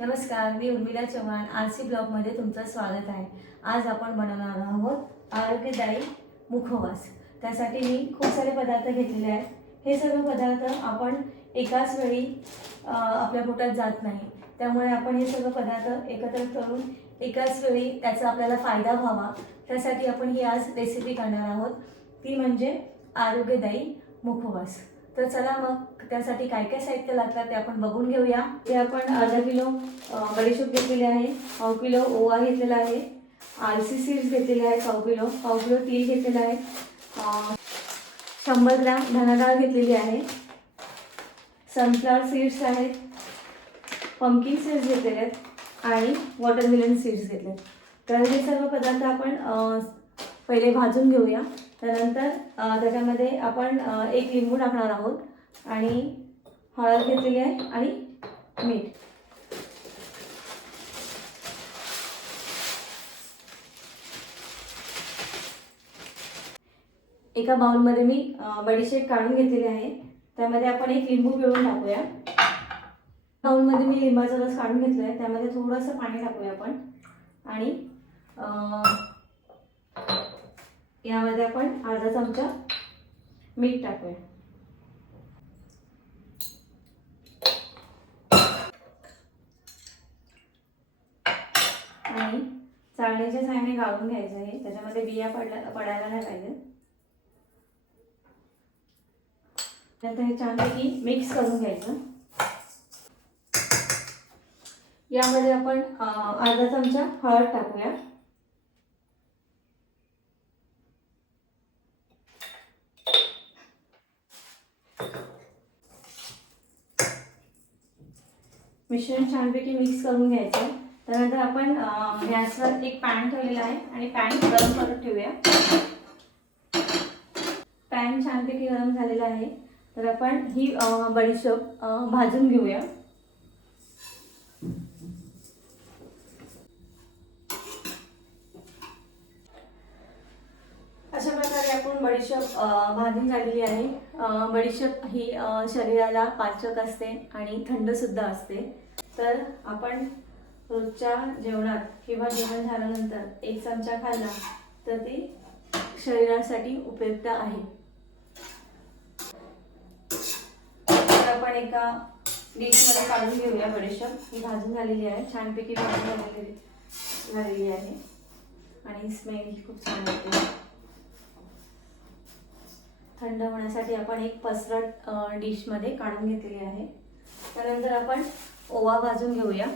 नमस्कार मी Urmila Chavan R C ब्लॉगमध्ये तुमचं स्वागत आहे. आज आपण बनवणार आहोत आरोग्यदायी मुखवास. त्यासाठी मी खूप सारे पदार्थ घेतलेले आहेत. हे सर्व पदार्थ आपण एकाच वेळी आपल्या पोटात जात नाही. त्यामुळे आपण हे सर्व पदार्थ एकत्र करून एकाच वेळी त्याचा आपल्याला फायदा व्हावा. त्यासाठी आपण ही आज रेसिपी करणार आहोत. ती म्हणजे आरोग्यदायी मुखवास. तर चला मग त्यासाठी काय काय साहित्य लागतात ते आपण बघून घेऊया. ते आपण अर्धा किलो बडीशोप घेतलेले आहे पाव किलो ओवा घेतलेला आहे आलसी सीड्स घेतलेले आहे पाव किलो पाव किलो तील घेतलेलं आहे शंभर ग्राम धनाडाळ घेतलेली आहे सनफ्लावर सीड्स आहेत पंकिन सीड्स घेतलेले आहेत आणि वॉटरमेलन सीड्स घेतले तर हे सर्व पदार्थ आपण पहिले भाजून घेऊया. त्यानंतर त्याच्यामध्ये आपण एक लिंबू टाकणार आहोत आणि हळद घेतलेली आहे आणि मीठ. एका बाउलमध्ये मी बडीशेप काढून घेतलेली आहे. त्यामध्ये आपण एक लिंबू पिळून टाकूया. बाउलमध्ये मी लिंबाचा रस काढून घेतला आहे त्यामध्ये थोडंसं पाणी टाकूया आपण. आणि यामध्ये आपण अर्धा चमचा मीठ टाकूया. आणि चाळणीच्या साह्याने गाळून घ्यायचं आहे. त्याच्यामध्ये बिया पडल्या पडायला नाही पाहिजे. नंतर हे छानपैकी मिक्स करून घ्यायचं. यामध्ये आपण अर्धा चमचा हळद टाकूया. मिश्रण छानपैकी मिक्स करून घ्यायचं. त्यानंतर आपण गॅसवर एक पॅन ठेवलेला आहे आणि पॅन गरम करत ठेवूया. पॅन छानपैकी गरम झालेला आहे. तर आपण ही बडीशोप बडीशेप भाजून घेऊया अशा प्रकारे आपण बडीशेप अं, भाजून झालेली आहे. बडीशेप ही शरीराला पाचक असते आणि थंडसुद्धा असते. तर आपण रोजच्या जेवणात किंवा जेवण झाल्यानंतर एक चमचा खाल्ला तर ती शरीरासाठी उपयुक्त आहे. तर आपण एका डिशमध्ये काढून घेऊया बडीशेप. ही भाजून झालेली आहे. छानपैकी भाजून झालेली झालेली आहे. आणि स्मेल खूप छान येते. थंड होण्यासाठी आपण एक पसरट डिशमध्ये काढून घेतलेली आहे. त्यानंतर आपण ओवा भाजून घेऊया.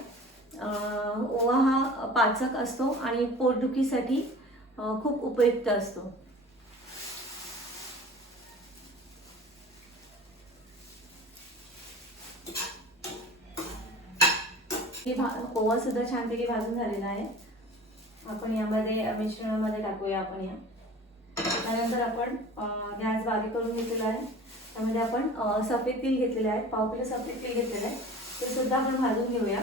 ओवा हा पाचक असतो आणि पोटदुखीसाठी खूप उपयुक्त असतो. ही भा ओवा सुद्धा छानपैकी भाजून झालेला आहे. आपण यामध्ये मिश्रणामध्ये टाकूया आपण या. त्यानंतर आपण गॅस बारीक करून घेतलेला आहे. त्यामध्ये आपण सफेद तेल घेतलेले आहे. पाव किलो सफेद तेल घेतलेलं आहे. ते सुद्धा आपण भाजून घेऊया.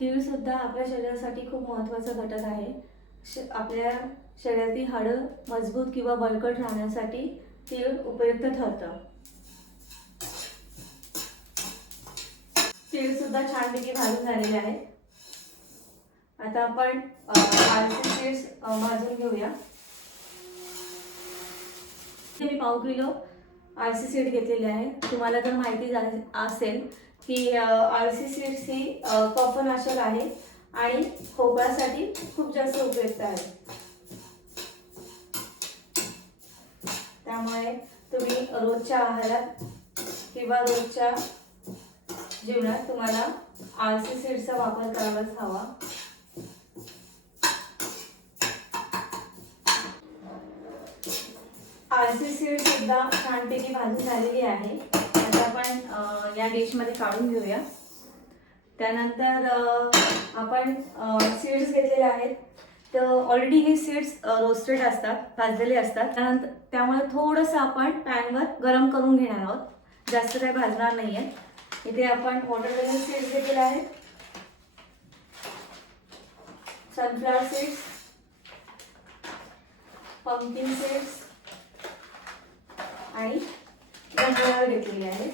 तीळ सुद्धा आपल्या शरीरासाठी खूप महत्त्वाचा घटक आहे. श- आपल्या शरीरातील हाडं मजबूत किंवा बळकट राहण्यासाठी तीळ उपयुक्त ठरतं. तीळ सुद्धा छानपैकी भाजून झालेले आहे. आता आपण आलसी सीड्स भाजून घेऊया. मी पाव किलो आळसी सीड घेतलेले आहे. तुम्हाला तर माहिती असेल की आळसी सीड्स ही अ, कफनाशक आहे आणि खोकल्यासाठी खूप जास्त उपयुक्त आहे. त्यामुळे तुम्ही रोजच्या आहारात किंवा रोजच्या जेवणात तुम्हाला आळसी सीडचा वापर करायलाच हवा. आळसी सीड सुद्धा छानपैकी भाजून झालेली आहे. आता आपण या डिशमध्ये काढून घेऊया. त्यानंतर आपण सीड्स घेतलेले आहेत. तर ऑलरेडी हे सीड्स रोस्टेड असतात भाजलेले असतात. त्यानंतर त्यामुळे थोडंसं आपण पॅनवर गरम करून घेणार आहोत. जास्त काही भाजणार नाही आहे इथे आपण वॉटरमेलन सीड्स घेतलेले आहेत. सनफ्लावर सीड्स पंकिन सीड्स आणि गंगाळावर घेतलेली आहे.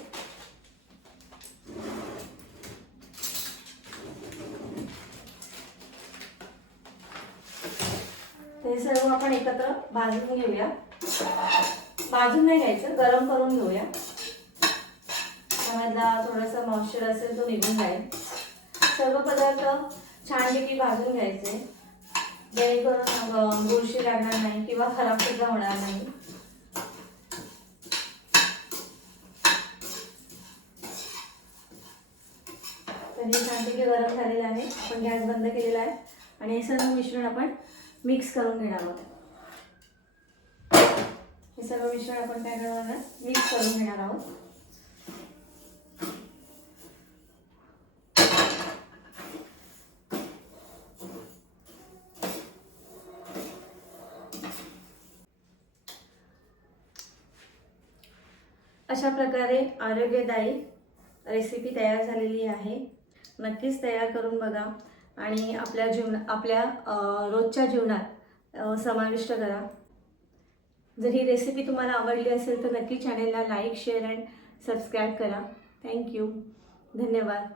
ते सर्व आपण एकत्र भाजून घेऊया. भाजून नाही घ्यायचं गरम करून घेऊया. त्यामधला थोडासा मॉइश्चर असेल तो निघून जाईल. सर्व पदार्थ छानपैकी भाजून घ्यायचे. जेणेकरून बुरशी लागणार नाही किंवा खराब सुद्धा होणार नाही. म्हणजे हे सांगते छानपैकी गरम झालेलं आहे. आपण गॅस बंद केलेला आहे. आणि हे सर्व मिश्रण आपण मिक्स करून घेणार आहोत. हे सर्व मिश्रण आपण काय करणार मिक्स करून घेणार आहोत. अशा प्रकारे आरोग्यदायी रेसिपी तयार झालेली आहे. नक्कीच तयार करून बघा आणि आपल्या जीवना आपल्या रोजच्या जीवनात समाविष्ट करा. जर ही रेसिपी तुम्हाला आवडली असेल तर नक्की चॅनेलला लाईक शेअर अँड सबस्क्राईब करा. थँक्यू धन्यवाद.